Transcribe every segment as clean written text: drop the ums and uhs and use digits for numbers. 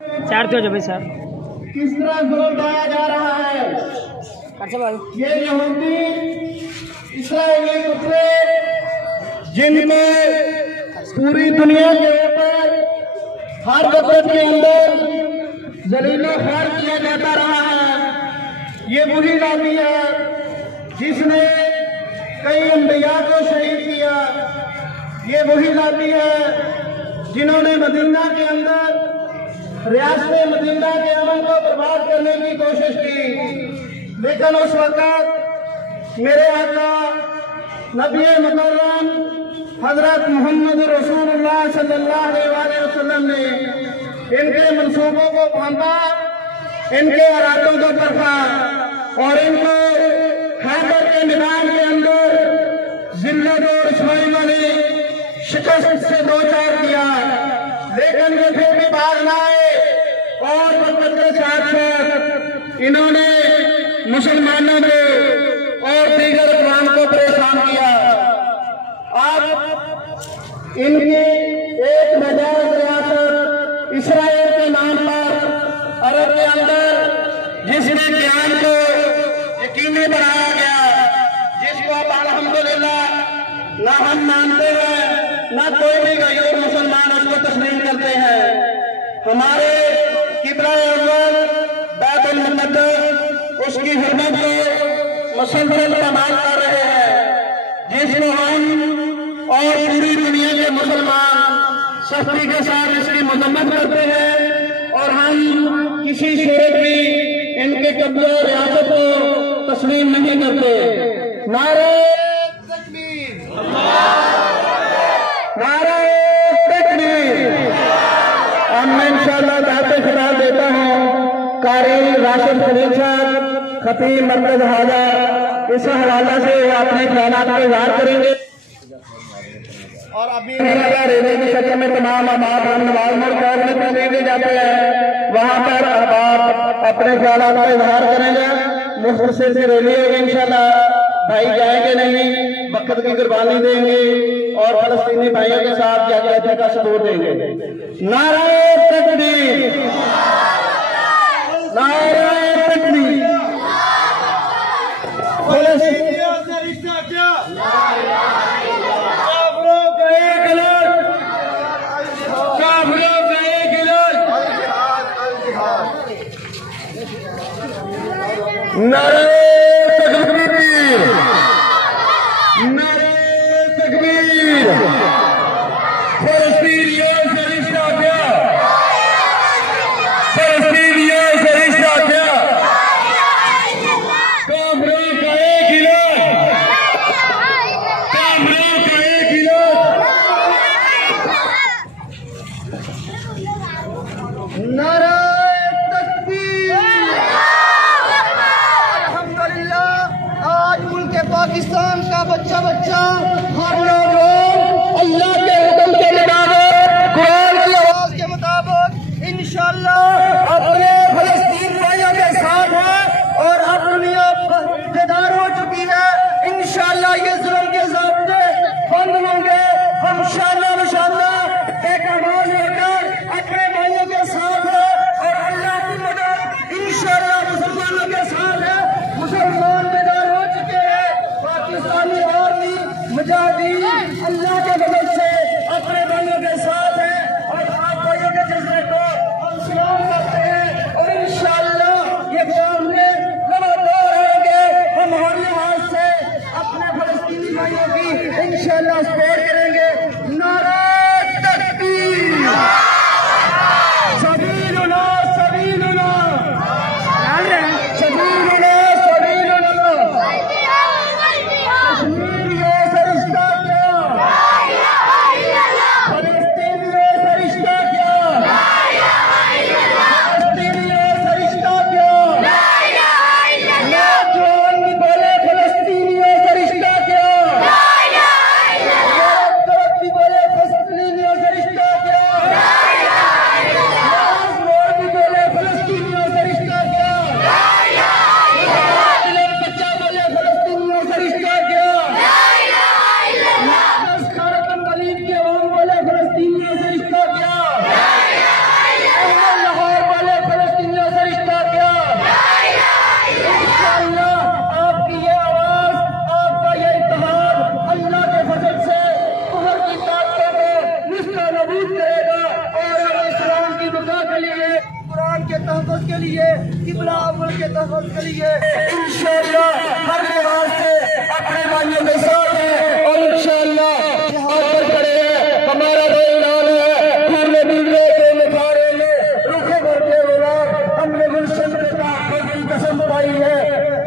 चार तो भाई साहब किस तरह जुल्म ढाया जा रहा है। ये यहूदी इस्राएली कुत्ते जिनमें पूरी दुनिया के ऊपर हर वक्त के अंदर जलीलो ख्वार किया जाता रहा है। ये वही लाठी है जिसने कई अंबिया को शहीद किया। ये वही लाठी है जिन्होंने मदीना के अंदर रियासत मदीना के अमन को बर्बाद करने की कोशिश की। लेकिन उस वक्त मेरे आका नबी मुकर्रम हजरत मोहम्मद रसूलुल्लाह सल्लल्लाहु अलैहि वसल्लम ने इनके मंसूबों को भांपा, इनके इरादों को परखा और इनको खैबर के मैदान के अंदर जिल्लत और रुसवाई वाली शिकस्त से दो चार किया। लेकिन ये फिर भी बाज न आए और वक्त के साथ साथ इन्होंने मुसलमानों को और दीगर अक़वाम को परेशान किया। अब इनकी एक नाजायज रियासत इसराइल के नाम पर अरब के अंदर जिसने ज्ञान को यकीनी बनाया गया, जिसको अब अल्हम्दुलिल्लाह न हम मानते हैं न कोई भी गैर मुसलमान उसको तस्लीम करते हैं। हमारे किबला अव्वल बैतुल मुक़द्दस उसकी हुर्मत को मुसलसल कमाल कर रहे हैं, जिसको हम और पूरी दुनिया के मुसलमान सख्ती के साथ इसकी मजम्मत करते हैं और हम किसी सूरत भी इनके कब्जे और रियासत को तस्लीम नहीं करते। नारे तकबीर, नारे तकबीर। अब मैं इंशाअल्लाह दाते खिताब देता हूँ कारी राशिद खलील साहब खतीब मरकज हाजा इस हवाला से अपने ख्यालात को इज़हार करेंगे। और अभी रेलवे की शक्ल में तमाम अहबाब नवाज मोड़ शहर में तस्लीम दी जाते हैं, वहाँ पर अहबाब अपने ख्यालात का इज़हार करेंगे। मुख्तसर से रैली होगी इंशाअल्लाह। भाई जाएंगे नहीं, वक्त की कुर्बानी देंगे और फलस्तीनी भाइयों के साथ जाके का सबूत देंगे। नारे तकबीर, नारे तकबीर। नारे तकबीर, नारे तकबीर। फलस्तीनियों से रिश्ता क्या, फलस्तीनियों से रिश्ता क्या। कामरों का एक इलाज, कामरों का एक इलाज। नारे पाकिस्तान का बच्चा बच्चा हम लोग अल्लाह के हुक्म के मुताबिक कुरान की आवाज के मुताबिक इंशाअल्लाह अपने फलस्तीन भाइयों के साथ है और अब दुनिया बेदार हो चुकी है। इंशाअल्लाह ये जुल्म के ज़ाब्ते बंद होंगे। हम इंशाअल्लाह एक आवाज लेकर अपने भाइयों के साथ है और अल्लाह की मदद इंशाअल्लाह मुसलमानों के साथ है। मुसलमान बेदार हो चुके हैं। पाकिस्तानी आर्मी मुजाहिदीन अल्लाह के मदद से अपने भाइयों के साथ है और आप भाइयों के जज्बे को हम सलाम करते हैं। तहफ़्फ़ुज़ के लिए, क़िबला अव्वल के तहफ़्फ़ुज़ के लिए इंशाअल्लाह हर लिहाज से अपने भाइयों के साथ हैं और इंशाअल्लाह जिहाद पर खड़े हैं। हमारा तो ऐलान है पूरे दुनिया के मुखारे में रुखे भर के गुलाम हमने गुलशन के तहफ़्फ़ुज़ की कसम खाई है,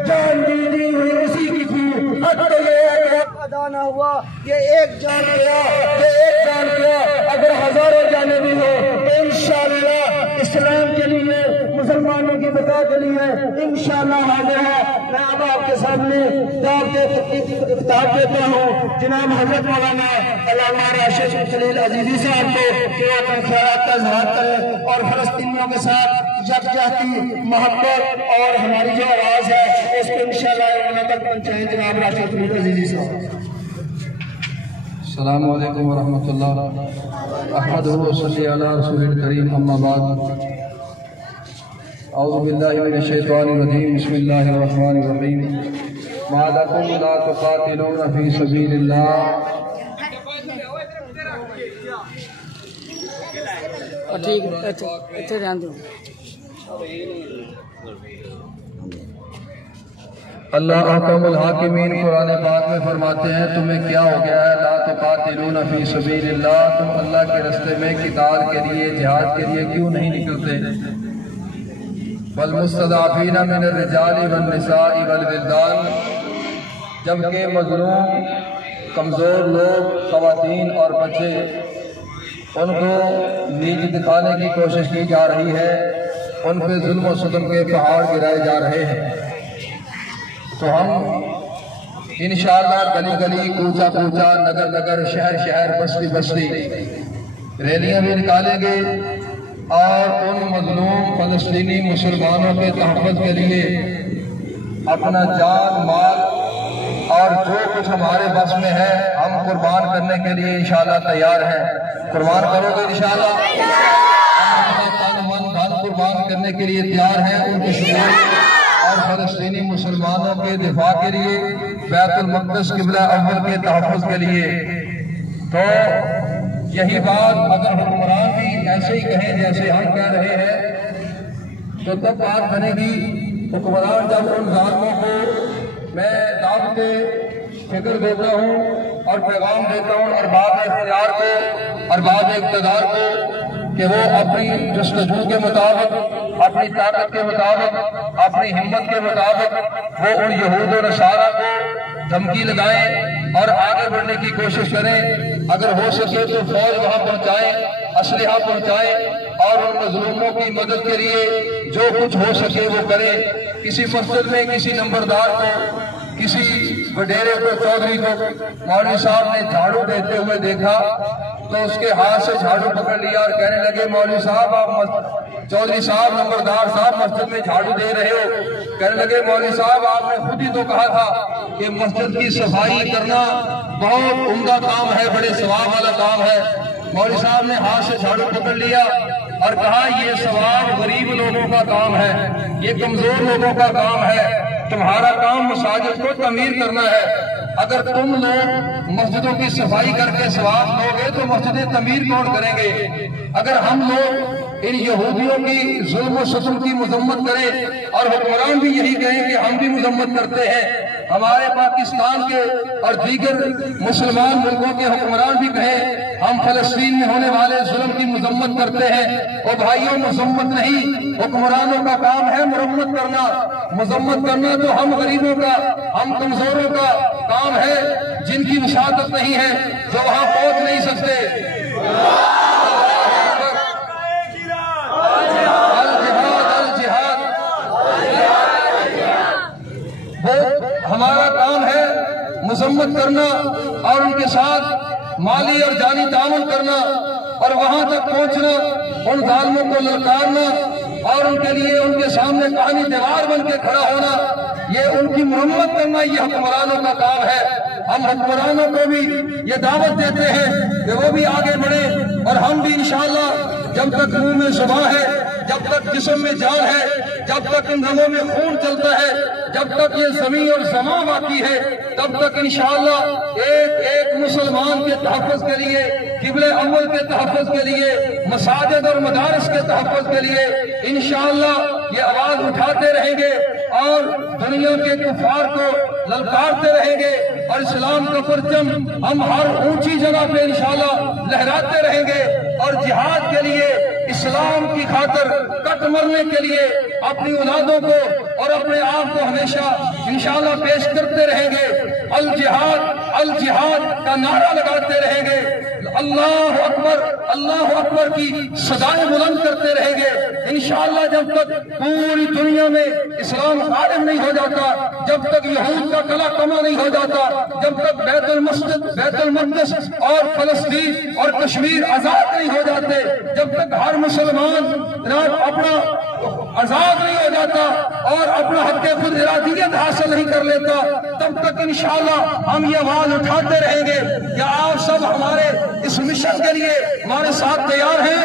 जान दी हुई उसी की थी। हक तो ये है कि हक अदा न हुआ, ये एक जान गया, ये एक जान गया, अगर हजारों जाने भी हो तो इंशाअल्लाह इस्लाम के लिए, मुसलमानों की बता के लिए इंशाअल्लाह हाजिर है। मैं अब आपके सामने किताब देता हूँ जनाब हजरत मौलाना अल्लामा राशिद खलील अजीजी साहब को कि वो अपने ख्यालात का इज़हार करें और फलस्तीनियों के साथ यकजहती, मोहब्बत और हमारी जो आवाज़ है उसको इंशाअल्लाह उन तक पहुँचाएं। जनाब राशिद खलील अजीजी साहब। अस्सलामु अलैकुम वरहमतुल्लाह अहमदुहु व सल्ली अला रसूलिल करीम अम्मा बाद औज़ु बिल्लाहि मिनश शैतानिर रजीम बिस्मिल्लाहिर रहमानिर रहीम मा लकुम ला तुक़ातिलूना फी सबीलिल्लाह। ठीक है, इत्थे ध्यान दो। अल्लाह अहकमुल हाकिमीन कुरान पाक में फरमाते हैं तुम्हें क्या हो गया है, ला तुक़ातिलूना फी सबीलिल्लाह, तुम अल्लाह के रास्ते में किताल के लिए, जिहाद के लिए क्यों नहीं निकलते। वल मुस्तज़अफ़ीना मिनर रिजाली वन निसाई वल विल्दान, जबकि मज़लूम कमज़ोर लोग, ख़वातीन और बच्चे, उनको नीच दिखाने की कोशिश की जा रही है, उन पे जुल्म और सितम के पहाड़ गिराए जा रहे हैं। तो हम इंशाअल्लाह गली गली, कूचा कूचा, नगर नगर, शहर शहर, बस्ती बस्ती रैलियां भी निकालेंगे और उन मजलूम फलस्तीनी मुसलमानों के तहफ़्फ़ुज़ के लिए अपना जान, माल और जो कुछ हमारे बस में है हम कुर्बान करने के लिए इंशाअल्लाह तैयार हैं। कुर्बान करोगे इंशाअल्लाह? हम अपना तन मन धन कुर्बान करने के लिए तैयार हैं उनके शुरू और फलस्तीनी मुसलमानों के दिफा के लिए, बैतुल मक़दस क़िबला अव्वल के तहफ़्फ़ुज़ के लिए। तो यही बात अगर हुक्मरान भी ऐसे ही कहें जैसे हम कह रहे हैं तो तब बात बनेगी। हुक्मरान जब उन ज़ालिमों को मैं दावत फिक्र देता हूँ और पैगाम देता हूँ अरबाब इख्तियार को, अरबाब इक़्तिदार को, कि वो अपनी जस्तजू के मुताबिक, अपनी ताकत के मुताबिक, अपनी हिम्मत के मुताबिक वो उन यहूद और नसारा को धमकी लगाएं और आगे बढ़ने की कोशिश करें। अगर हो सके तो फौज वहां पहुंचाएं, असलहा पहुंचाएं और उन मजलूमों की मदद के लिए जो कुछ हो सके वो करें। किसी मस्जिद में किसी नंबरदार को, किसी वडेरे को, चौधरी को मौलवी साहब ने झाड़ू देते हुए देखा तो उसके हाथ से झाड़ू पकड़ लिया और कहने लगे मौलवी साहब आप, चौधरी साहब, नंबरदार साहब मस्जिद में झाड़ू दे रहे हो। कहने लगे मौलवी साहब आपने खुद ही तो कहा था कि मस्जिद की सफाई करना बहुत उम्दा काम है, बड़े सवाब वाला काम है। मौलवी साहब ने हाथ से झाड़ू पकड़ लिया और कहा ये सवाब गरीब लोगों का काम है, ये कमजोर लोगों का काम है, तुम्हारा काम मसाजिद को तमीर करना है। अगर तुम लोग मस्जिदों की सफाई करके सवाब लोगे तो मस्जिदें तमीर कौन करेंगे। अगर हम लोग इन यहूदियों की जुल्म और सितम की मजम्मत करें और हुक्मरान भी यही कहें कि हम भी मजम्मत करते हैं, हमारे पाकिस्तान के और दीगर मुसलमान मुल्कों के हुक्मरान भी कहें हम फलस्तीन में होने वाले जुल्म की मजम्मत करते हैं, और भाइयों मजम्मत नहीं, हुक्मरानों का काम है मुरम्मत करना। मजम्मत करना तो हम गरीबों का, हम कमजोरों का काम है, जिनकी विसादत नहीं है, जो वहां पहुंच नहीं सकते। वो हमारा काम है मजम्मत करना और उनके साथ माली और जानी ताउन करना और वहां तक पहुंचना, उन जालिमों को ललकारना और उनके लिए उनके सामने कहानी दीवार बन के खड़ा होना, ये उनकी मुरम्मत करना, ये हुक्मरानों का काम है। हम हुक्मरानों को भी ये दावत देते हैं कि वो भी आगे बढ़े और हम भी इंशाअल्लाह जब तक मुंह में जुबान है, जब तक जिस्म में जान है, जब तक इन रगों में खून चलता है, जब तक ये ज़मीन और ज़मां बाकी है, तब तक इंशाअल्लाह एक एक मुसलमान के तहफ़्फ़ुज़ के लिए किबले अव्वल के तहफ़्फ़ुज़ के लिए, मसाजिद और मदारिस के तहफ़्फ़ुज़ के लिए इंशाअल्लाह ये आवाज उठाते रहेंगे और दुनिया के कुफार को ललकारते रहेंगे और इस्लाम का परचम हम हर ऊंची जगह पे इंशाअल्लाह लहराते रहेंगे और जिहाद के लिए, इस्लाम की खातिर कट मरने के लिए अपनी औलादों को और अपने आप को हमेशा इंशाअल्लाह पेश करते रहेंगे। अल जिहाद का नारा लगाते रहेंगे, अल्लाह अकबर की सदाएं बुलंद करते रहेंगे इंशाअल्लाह। जब तक पूरी दुनिया में इस्लाम कायम नहीं हो जाता, जब तक यहूद का कला कमा नहीं हो जाता, जब तक बैतुल मक़दिस और फलस्तीन और कश्मीर आजाद नहीं हो जाते, जब तक हर मुसलमान अपना आजाद नहीं हो जाता और अपना हक़ खुद इरादियत हासिल नहीं कर लेता, तब तक इंशाअल्लाह हम ये आवाज उठाते रहेंगे। क्या आप सब हमारे इस मिशन के लिए हमारे साथ तैयार हैं?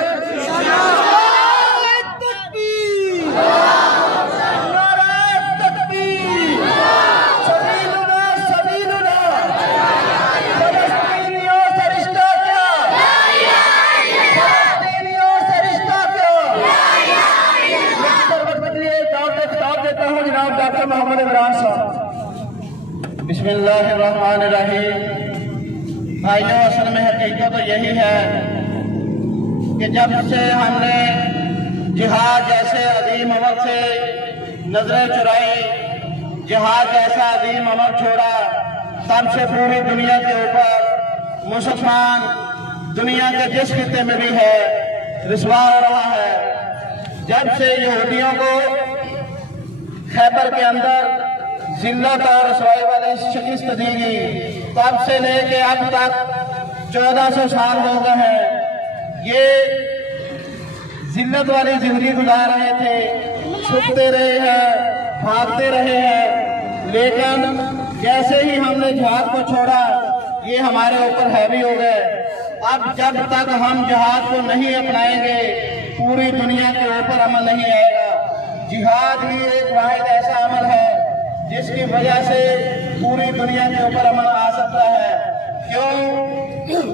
बिस्मिल्लाहिर्रहमानिर्रहीम। भाइयों, असल में हकीकत तो यही है कि जब से हमने जिहाद जैसे अजीम अमल से नजरें चुराई, जिहाद जैसा अजीम अमल छोड़ा, तब से पूरी दुनिया के ऊपर मुसलमान दुनिया के जिस खिते में भी है रिस्वा हो रहा है। जब से यहूदियों को खैबर के अंदर जिल्लत और रसवाई वाली शिकस्त दी गई, तब से लेके अब तक 1400 साल हो गए हैं। ये जिल्लत वाली जिंदगी गुजार रहे थे, छुपते रहे हैं, भागते रहे हैं, लेकिन जैसे ही हमने जिहाद को छोड़ा ये हमारे ऊपर हैवी हो गए। अब जब तक हम जिहाद को नहीं अपनाएंगे पूरी दुनिया के ऊपर अमल नहीं आएगा। जिहाद ही एक वाहिद ऐसा अमल है जिसकी वजह से पूरी दुनिया के ऊपर अमल आ सकता है। क्यों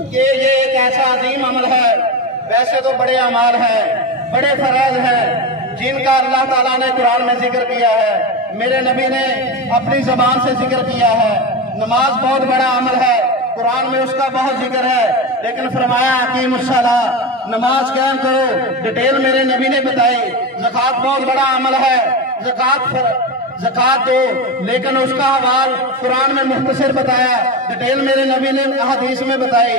कि ये एक ऐसा अजीम अमल है। वैसे तो बड़े अमाल हैं, बड़े फराज हैं जिनका अल्लाह ताला ने कुरान में जिक्र किया है, मेरे नबी ने अपनी जबान से जिक्र किया है। नमाज बहुत बड़ा अमल है, कुरान में उसका बहुत जिक्र है, लेकिन फरमाया अकीमुस्सलाह, नमाज कायम करो, डिटेल मेरे नबी ने बताई। ज़कात बहुत बड़ा अमल है, ज़कात दो, लेकिन उसका हवाल कुरान में मुख्तसर बताया, डिटेल मेरे नबी ने हदीस में बताई।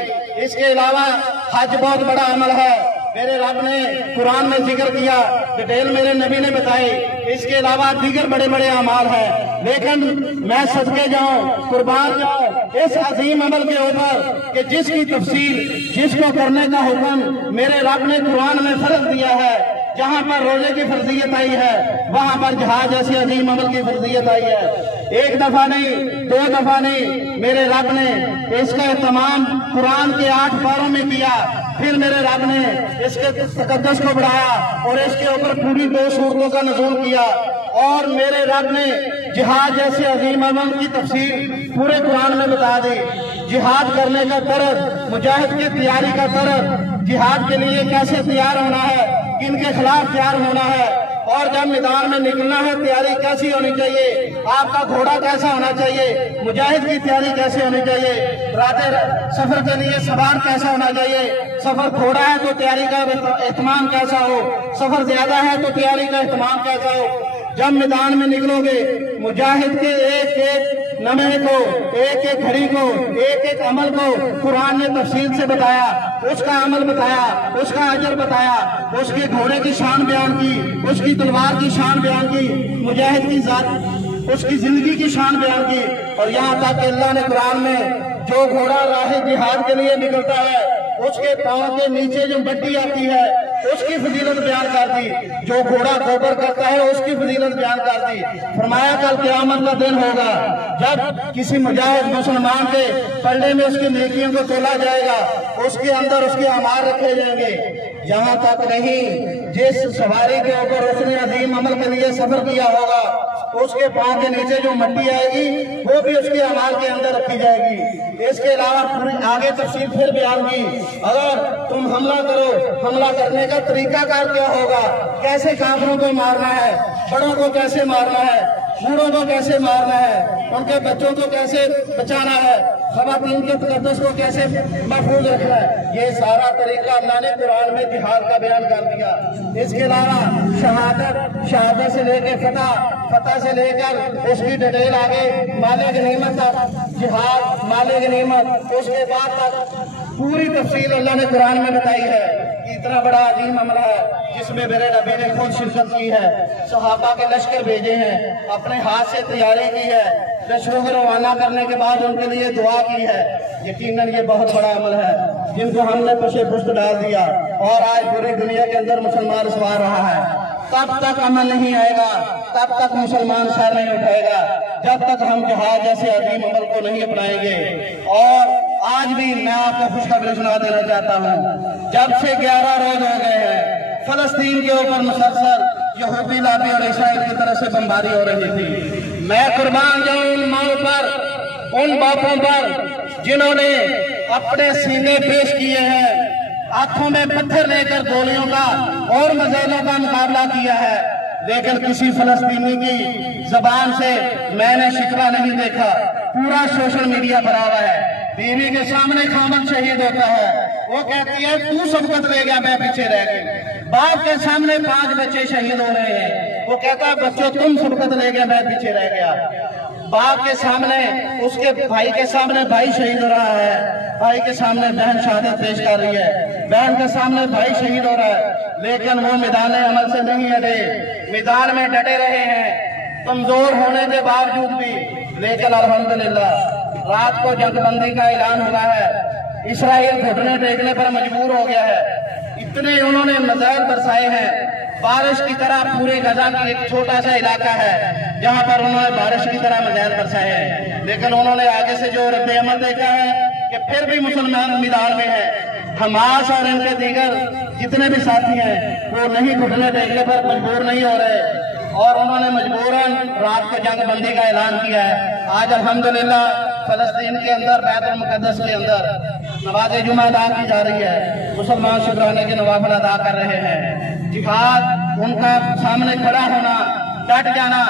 इसके अलावा हज बहुत बड़ा अमल है, मेरे रब ने कुरान में जिक्र किया, डिटेल मेरे नबी ने बताई। इसके अलावा दीगर बड़े बड़े अमाल हैं, लेकिन मैं सदके जाऊं, कुर्बान जाऊं इस अजीम अमल के ऊपर कि जिसकी तफसील, जिसको करने का हुक्म मेरे रब ने कुरान में फर्ज दिया है। जहां पर रोजे की फर्जियत आई है, वहां पर जिहाद जैसी अजीम अमल की फर्जियत आई है। एक दफा नहीं, दो दफा नहीं, मेरे रब ने इसका एहतमाम कुरान के 8 पारों में किया। फिर मेरे रब ने इसके तकद्दुस को बढ़ाया और इसके ऊपर पूरी 2 सूरतों का नज़ूल किया। और मेरे रब ने जिहाद जैसे अजीम अमल की तफसीर पूरे कुरान में बता दी। जिहाद करने का तरफ, मुजाहिद की तैयारी का तरफ, जिहाद के लिए कैसे तैयार होना है, किनके खिलाफ तैयार होना है, और जब मैदान में निकलना है तैयारी कैसी होनी चाहिए, आपका घोड़ा कैसा होना चाहिए, मुजाहिद की तैयारी कैसे होनी चाहिए, राते सफर के लिए सवार कैसा होना चाहिए, सफर थोड़ा है तो तैयारी का एहतमाम कैसा हो, सफर ज्यादा है तो तैयारी का एहतमाम कैसा हो। जब मैदान में निकलोगे, मुजाहिद के एक एक लम्हे को, एक एक घड़ी को, एक एक अमल को कुरान ने तफसील से बताया, उसका अमल बताया, उसका अजर बताया, उसके घोड़े की शान बयान की, उसकी तलवार की शान बयान की, मुजाहिद की जात, उसकी जिंदगी की शान बयान की। और यहाँ तक अल्लाह ने कुरान में जो घोड़ा राह जिहाद के लिए निकलता है उसके पांव के नीचे जो बड्डी आती है उसकी फजीलत बयान कर दी, जो घोड़ा गोबर करता है उसकी फजीलत बयान कर दी। फरमाया कल क़यामत का दिन होगा जब किसी मुजाहिद मुसलमान के पल्ले में उसकी नेकियों को तोला जाएगा, उसके अंदर उसके अमाल रखे जाएंगे। यहाँ तक नहीं, जिस सवारी के ऊपर उसने अजीम अमल के लिए सफर किया होगा उसके पाँव के नीचे जो मिट्टी आएगी वो भी उसके अमाल के अंदर रखी जाएगी। इसके अलावा पूरी आगे तफसील फिर बयान की। अगर तुम हमला करो, हमला करने का तरीकाकार क्या होगा, कैसे काफिरों को मारना है, बड़ों को कैसे मारना है, बूढ़ों को कैसे मारना है, उनके बच्चों को कैसे बचाना है, खवातीन के तकद्दुस को कैसे महफूज रखना है, ये सारा तरीका अल्लाह ने कुरान में जिहाद का बयान कर दिया। इसके अलावा शहादत से लेकर फतह से लेकर उसकी डिटेल आगे माले गनीमत तक, जिहाद माले गनीमत उसके बाद तक पूरी तफसील अल्लाह ने कुरान में बताई है। इतना बड़ा अजीम अमला है जिसमें मेरे नबी ने खुद शिरकत की है, सहाबा के लश्कर भेजे हैं, अपने हाथ से तैयारी की है, लश्करों को रवाना करने के बाद उनके लिए दुआ की है। यकीनन ये बहुत बड़ा अमल है जिनको हमने पशे पुष्ट डाल दिया और आज पूरी दुनिया के अंदर मुसलमान सवार रहा है। तब तक अमल नहीं आएगा, तब तक मुसलमान सर नहीं उठाएगा जब तक हम जिहाद जैसे अजीम अमल को नहीं अपनाएंगे। और आज भी मैं आपको खुशखबरी सुना देना चाहता हूँ, जब से 11 रोज हो गए हैं फलस्तीन के ऊपर मुसलसल यहूदी लाबी और इसराइल की तरफ से बमबारी हो रही थी। मैं कुर्बान जाऊं उन माओं पर, उन बापों पर जिन्होंने अपने सीने पेश किए हैं, आंखों में पत्थर लेकर गोलियों का और मजैलों का मुकाबला किया है, लेकिन किसी फलस्तीनी की जबान से मैंने शिकवा नहीं देखा। पूरा सोशल मीडिया भरा हुआ है, बीवी के सामने खामद शहीद होता है, वो कहती है तू सबकत ले गया मैं पीछे रह गई। बाप के सामने 5 बच्चे शहीद हो रहे हैं, वो कहता है बच्चों तुम सबकत ले गया मैं पीछे रह गया। बाप के सामने, उसके भाई के सामने भाई शहीद हो रहा है, भाई के सामने बहन शहादत पेश कर रही है, बहन के सामने भाई शहीद हो रहा है, लेकिन वो मैदान अमल से नहीं हटे, मैदान में डटे रहे हैं कमजोर होने के बावजूद भी। लेकिन अल्हम्दुलिल्लाह रात को जंगबंदी का ऐलान हुआ है, इसराइल घुटने टेकने पर मजबूर हो गया है। इतने उन्होंने मज़ाइल बरसाए हैं, बारिश की तरह पूरे गजा की एक छोटा सा इलाका है जहां पर उन्होंने बारिश की तरह मज़ाइल बरसाए हैं, लेकिन उन्होंने आगे से जो रद्द अमल देखा है कि फिर भी मुसलमान मैदान में है। हमास और इनके दीगर जितने भी साथी हैं वो नहीं घुटने टेकने पर मजबूर नहीं हो रहे और उन्होंने मजबूरन रात को जंगबंदी का ऐलान किया है। आज अल्हम्दुलिल्लाह फलस्तीन के अंदर बैतुल मुक़द्दस के अंदर नमाज जुमा अदा की जा रही है, मुसलमान शुक्राने के नवाफिल अदा कर रहे हैं। जिहाद उनका सामने खड़ा होना, डट जाना,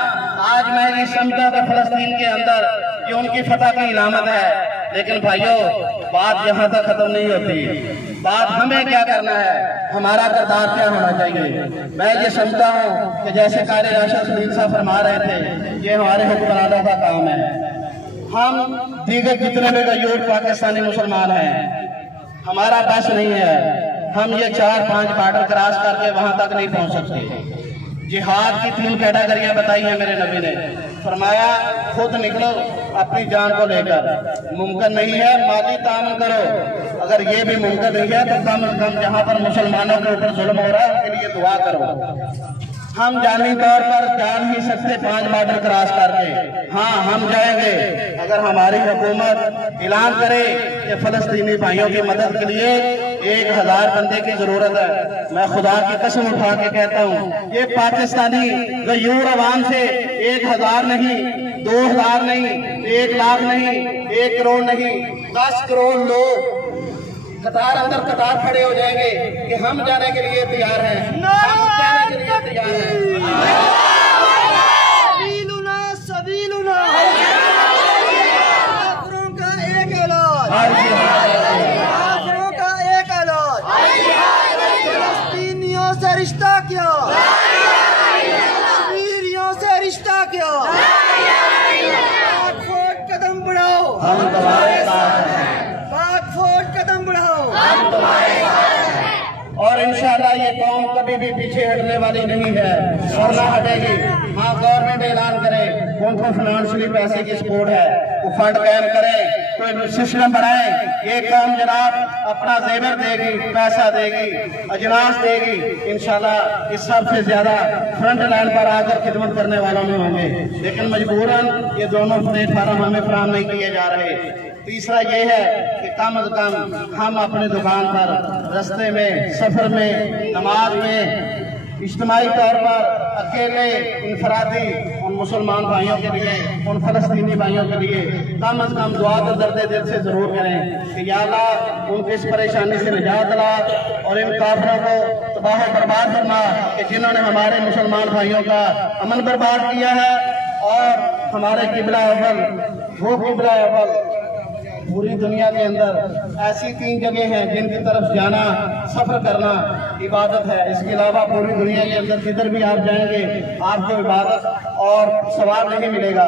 आज मैं ये समझता कि फलस्तीन के अंदर ये उनकी फतह की इलामत है। लेकिन भाइयों बात यहाँ तक खत्म नहीं होती, बात हमें क्या करना है, हमारा किरदार क्या होना चाहिए। मैं ये समझता हूँ कि जैसे कारी राशिद सलीम साहब फरमा रहे थे, ये हमारे हुक्मरानों का काम है। हम दीगर जितने भी गयूर पाकिस्तानी मुसलमान हैं, हमारा बस नहीं है, हम ये 4-5 बॉर्डर क्रॉस करके वहां तक नहीं पहुंच सकते। जिहाद की 3 कैटेगरियां बताई है मेरे नबी ने, फरमाया खुद निकलो अपनी जान को लेकर, मुमकिन नहीं है माली तामन करो, अगर ये भी मुमकिन नहीं है तो कम से कम जहां पर मुसलमानों के ऊपर जुल्म हो रहा है उनके लिए दुआ करो। हम जानी तौर पर जा नहीं सकते 5 बॉर्डर क्रॉस करके, हाँ हम जाएंगे अगर हमारी हुकूमत ऐलान करे कि फलस्तीनी भाइयों की मदद के लिए 1000 बंदे की जरूरत है। मैं खुदा की कसम उठा के कहता हूँ ये पाकिस्तानी गयूर अवाम से 1000 नहीं, 2000 नहीं, 1 लाख नहीं, 1 करोड़ नहीं, 10 करोड़ लोग कतार अंदर कतार खड़े हो जाएंगे कि हम जाने के लिए तैयार हैं, हम जाने के लिए तैयार हैं। सबीलुना सबीलुना, काफिरों का एक इलाज, काफिरों का एक इलाज, फलस्तीनियों से रिश्ता क्या, कश्मीरियों से रिश्ता क्या, पाक फौज कदम बढ़ाओ, हम तुम्हारे साथ हैं, पाक फौज कदम बढ़ाओ, हम तुम्हारे साथ हैं। और इंशाअल्लाह ये कौम कभी भी पीछे हटने वाली नहीं है और ना हटेगी। हाँ गवर्नमेंट ऐलान करे, उनको फाइनेंशियली पैसे की सपोर्ट है, वो फंड कायम करे, कोई सिस्टम बनाए, ये कौम जनाब अपना जेवर देगी, पैसा देगी, अजनास देगी, इंशाल्लाह इस सबसे ज्यादा फ्रंट लाइन पर आकर खिदमत करने वालों में होंगे। लेकिन मजबूरन ये दोनों प्लेटफार्म हमें फराहम नहीं किए जा रहे। तीसरा ये है कि कम अज कम हम अपनी दुकान पर, रास्ते में, सफर में, नमाज में इज्तिमाई तौर पर अकेले इनफरादी उन मुसलमान भाइयों के लिए, उन फलस्तीनी भाइयों के लिए कम अज़ कम दुआ तो दर्द दिल से ज़रूर करें कि या अल्लाह उनको इस परेशानी से निजात दिला और इन काफिरों को तबाह बर्बाद करना कि जिन्होंने हमारे मुसलमान भाइयों का अमन बर्बाद किया है। और हमारे किबला अव्वल, वो किबला अव्वल पूरी दुनिया के अंदर ऐसी 3 जगह हैं जिनकी तरफ जाना, सफर करना इबादत है। इसके अलावा पूरी दुनिया के अंदर जिधर भी आप जाएंगे आपको इबादत और सवाब नहीं मिलेगा।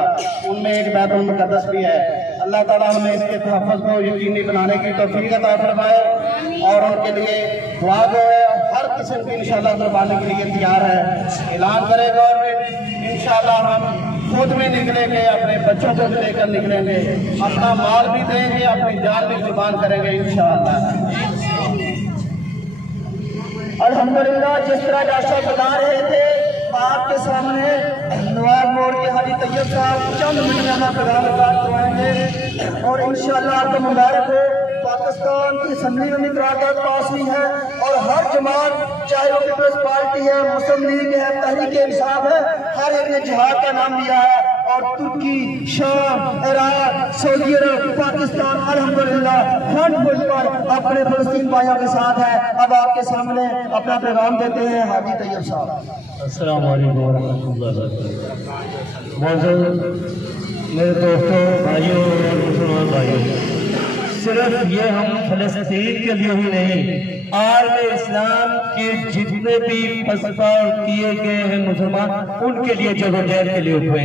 उनमें एक बैतुल मुक़द्दस भी है। अल्लाह ताला हमें इसके तहफ़्फ़ुज़ को यकीनी बनाने की तौफ़ीक़ अता फरमाए और उनके लिए दुआ जो है हर किस्म की इंशाअल्लाह कुर्बानी के लिए तैयार है। ऐलान करे गवर्नमेंट, इंशाअल्लाह हम खुद भी निकलेंगे, अपने बच्चों को भी लेकर निकलेंगे, अपना माल भी देंगे, अपनी जान भी कुर्बान करेंगे इंशाअल्लाह। अल्हम्दुलिल्लाह, जिस तरह डॉक्टर साहब बता रहे थे, आपके सामने नवाब मोड़ के हाजी तैयब साहब चंद मिनट में पैगाम करवाएंगे और इंशाअल्लाह आपको मुबारक हो। पाकिस्तान की असम्बली में भी करारदाद पास हुई है और हर जमात, चाहे वो पीपल्स पार्टी है, मुस्लिम लीग है, तहरीक इंसाफ है, हर एक ने जिहाद का नाम लिया है। और तुर्की, शाम, इराक, सऊदी अरब, पाकिस्तान अल्हम्दुलिल्लाह फ्रंट फुट पर अपने फलस्तीन भाइयों के साथ है। अब आपके सामने अपना पैगाम देते हैं हाजी तैयब साहब। अस्सलाम वालेकुम वरहमतुल्लाहि वबरकातुहू। मौजूद मेरे दोस्तों, भाइयों और मुसलमान भाइयों, सिर्फ ये हम फलस्तीन के लिए ही नहीं, आलम इस्लाम के जितने भी पसपार किए गए हैं मुसलमान, उनके लिए जदोजहद के लिए उठे।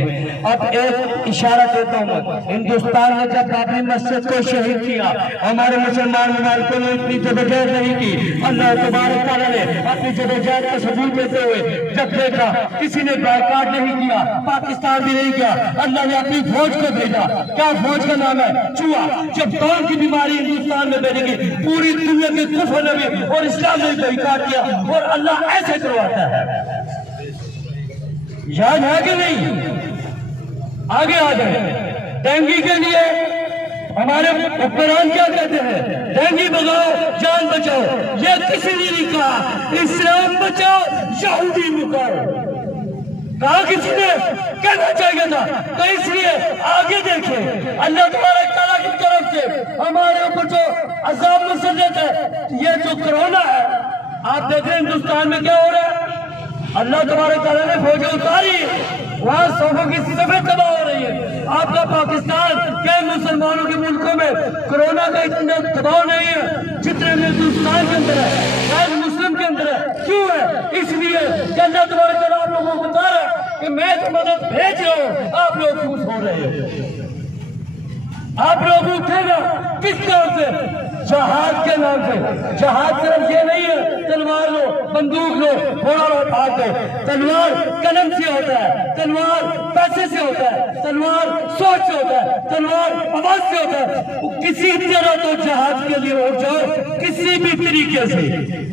अब एक इशारा देता हूँ, हिंदुस्तान ने जब बाबरी मस्जिद को शहीद किया, हमारे मुसलमान ममालिकों ने इतनी जदोजहद नहीं की। अल्लाह तबारक तआला ने अपनी जदोजहद का सबूत देते हुए जब देखा किसी ने बायकॉट नहीं किया, पाकिस्तान भी नहीं किया, अल्लाह ने अपनी फौज को भेजा। क्या फौज का नाम है? चूहा। जब कौन की बीमारी हिंदुस्तान में भेजेगी, पूरी दुनिया के कुफर ने भी और इस्लाम ने बायकॉट किया और अल्लाह ऐसे करवाता है। याद है कि नहीं? आगे आ जाए। डेंगू के लिए हमारे हुक्मरान क्या कहते हैं? डेंगू भगाओ, जान बचाओ। ये किसी ने नहीं कहा इस्लाम बचाओ, यहूदी मुकाओ। कहा किसी ने? कहना चाहिए था। तो इसलिए आगे देखें, अल्लाह तबारक तआला की तरफ से हमारे ऊपर जो अज़ाब मुसल्लत है, ये जो कोरोना है, आप देख रहे हैं हिंदुस्तान में क्या हो रहा है। अल्लाह तबारक तआला ने फौजें उतारी, वहाँ सौफों की सफेद तबाह हो रही है। आपका पाकिस्तान कई मुसलमानों के मुल्कों में कोरोना का इतना दबाव नहीं है जितने हिंदुस्तान के अंदर है, शायद मुस्लिम के अंदर है। क्यों है? इसलिए कि अल्लाह तबारक तआला आप लोगों को बता रहा है कि मैं तो मदद भेज रहा हूँ, आप लोग खुश हो रहे हैं। आप लोग उठेगा किस नाम से? जहाद के नाम से। जहाद सिर्फ ये नहीं है तलवार लो, बंदूक लो, घोड़ा लो, भाग दो। तलवार कलम से होता है, तलवार पैसे से होता है, तलवार सोच से होता है, तलवार आवाज से होता है। किसी तरह तो जहाज के लिए उठ जाओ, किसी भी तरीके से।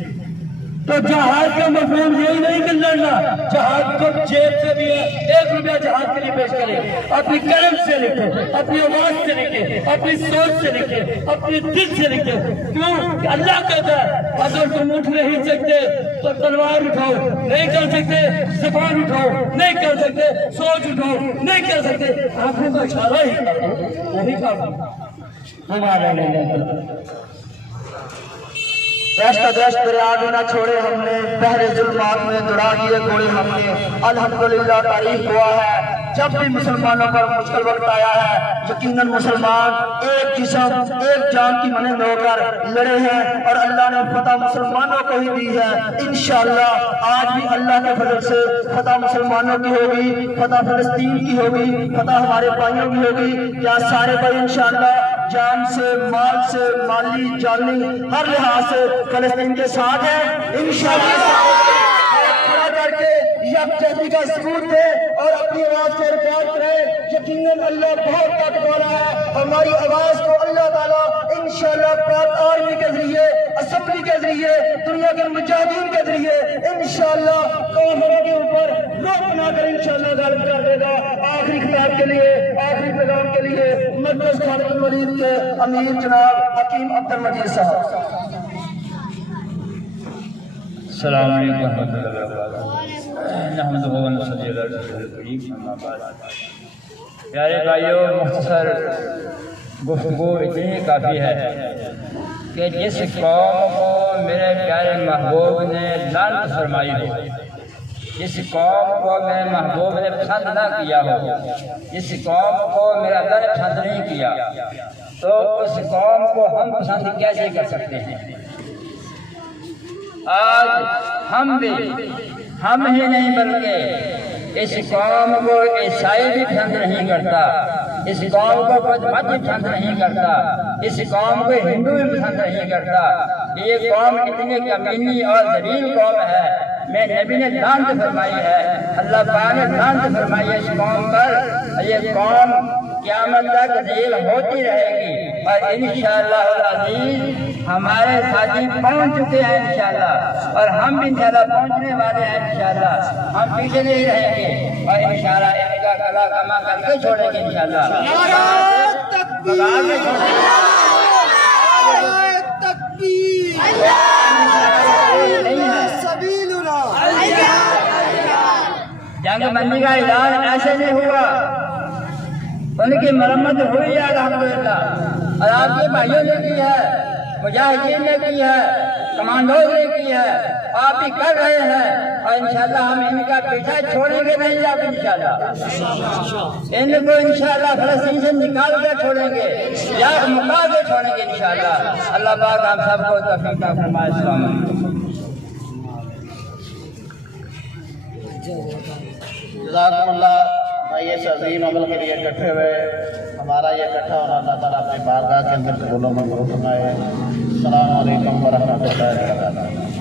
तो जहाज का मफहूम यही नहीं कि लड़ना, जहाज को जेब से भी है, 1 रुपया जहाज के लिए पेश करें। अपनी कलम से लिखे, अपनी आवाज से लिखे, अपनी सोच से लिखे, अपने दिल से लिखे। क्यों? अल्लाह कहता है अगर तुम उठ नहीं सकते तो तलवार उठाओ, नहीं कर सकते ज़बान उठाओ, नहीं कर सकते सोच उठाओ, नहीं कर सकते आंखों का इशारा ही करो, वही काम हमारा। दश्त दश्त दरिया भी न छोड़े हमने, बहरे जुल्मात में दुरा दिए कोड़े हमने। अल्हम्दुलिल्लाह तारीफ हुआ है जब भी मुसलमानों पर मुश्किल वक्त आया है, यकीनन मुसलमान एक जिस्म एक जान की मने होकर लड़े हैं और अल्लाह ने फतह मुसलमानों को ही दी है। इंशाअल्लाह आज भी अल्लाह के फजल से फतह मुसलमानों की होगी, फतह फलस्तीन की होगी, फतह हमारे भाइयों की होगी। क्या सारे भाई इंशाअल्लाह जान से, माल से, माली जानी हर लिहाज से फलस्तीन के साथ है इंशाअल्लाह। खड़ा करके यकजहती का सबूत दे और अपनी आवाज को रिकॉर्ड करे। यकीनन अल्लाह बहुत ताकत वाला है। हमारी आवाज को अल्लाह ताला इंशाअल्लाह पाक आर्मी के जरिए, असेंबली के जरिए, दुनिया के मुजाहिदीन के जरिए इंशाअल्लाह काफिरों के ऊपर रोक बनाकर इंशाअल्लाह गालिब कर देगा। आखिरी खिताब के लिए, आखिरी पैगाम के लिए मरकज खालिद मरीद के अमीर जनाब हकीम अब्दुल मजीद साहब। अस्सलाम वालेकुम रहमतुल्लाहि व बरकातहू। प्यारे भाइयों, मुख्तसर गुफ्तगू इतनी काफ़ी है कि जिस कौम को मेरे प्यारे महबूब ने लानत फरमाई हो, जिस कौम को मेरे महबूब ने पसंद ना किया हो, जिस कौम को मेरा अल्लाह ने पसंद नहीं किया, तो उस कौम को हम पसंद कैसे कर सकते हैं। आज हम ही नहीं बल्कि इस कौम को ईसाई भी पसंद नहीं करता, इस कौम को कोई मत पसंद नहीं करता, इस कौम को हिंदू भी पसंद नहीं करता। ये कौम इतनी कमीनी और जलील कौम है, मैं नबी ने लानत फरमाई है, अल्लाह पाक ने लानत फरमाई है इस कौम पर। ये कौम क़यामत तक ज़लील होती रहेगी और इंशाअल्लाह अज़ीज़ हमारे साथी पहुंच चुके हैं इंशाअल्लाह, और हम भी इंशाअल्लाह पहुंचने वाले हैं इंशाअल्लाह। हम पीछे नहीं रहेंगे और इंशाअल्लाह इनका कला कमा करके छोड़ेंगे इंशाअल्लाह। जंग बंदी का ऐलान ऐसे नहीं हुआ, उनकी मरम्मत हुई है अल्हम्दुलिल्लाह, और आपके भाइयों ने की है, मुजाहिदीन ने की है, कमांडोज ने की है, आप भी कर रहे हैं, और इंशाअल्लाह हम इनका पीछा छोड़ेंगे नहीं। आप इंशाअल्लाह इनको इंशाअल्लाह फलस्तीन से निकाल कर छोड़ेंगे या मुका के छोड़ेंगे इंशाअल्लाह। अल्लाह पाक आप सबको तौफीक अता फरमाए। अस्सलाम वालेकुम। जज़ाकुमुल्लाह। भाई इस अजीम अमल के लिए इकट्ठे हुए, हमारा ये इकट्ठा होना अल्लाह ताला अपनी बारगाह के अंदर कबूल मंजूर फरमाए। अस्सलाम वालेकुम व रहमतुल्लाहि व बरकातहू।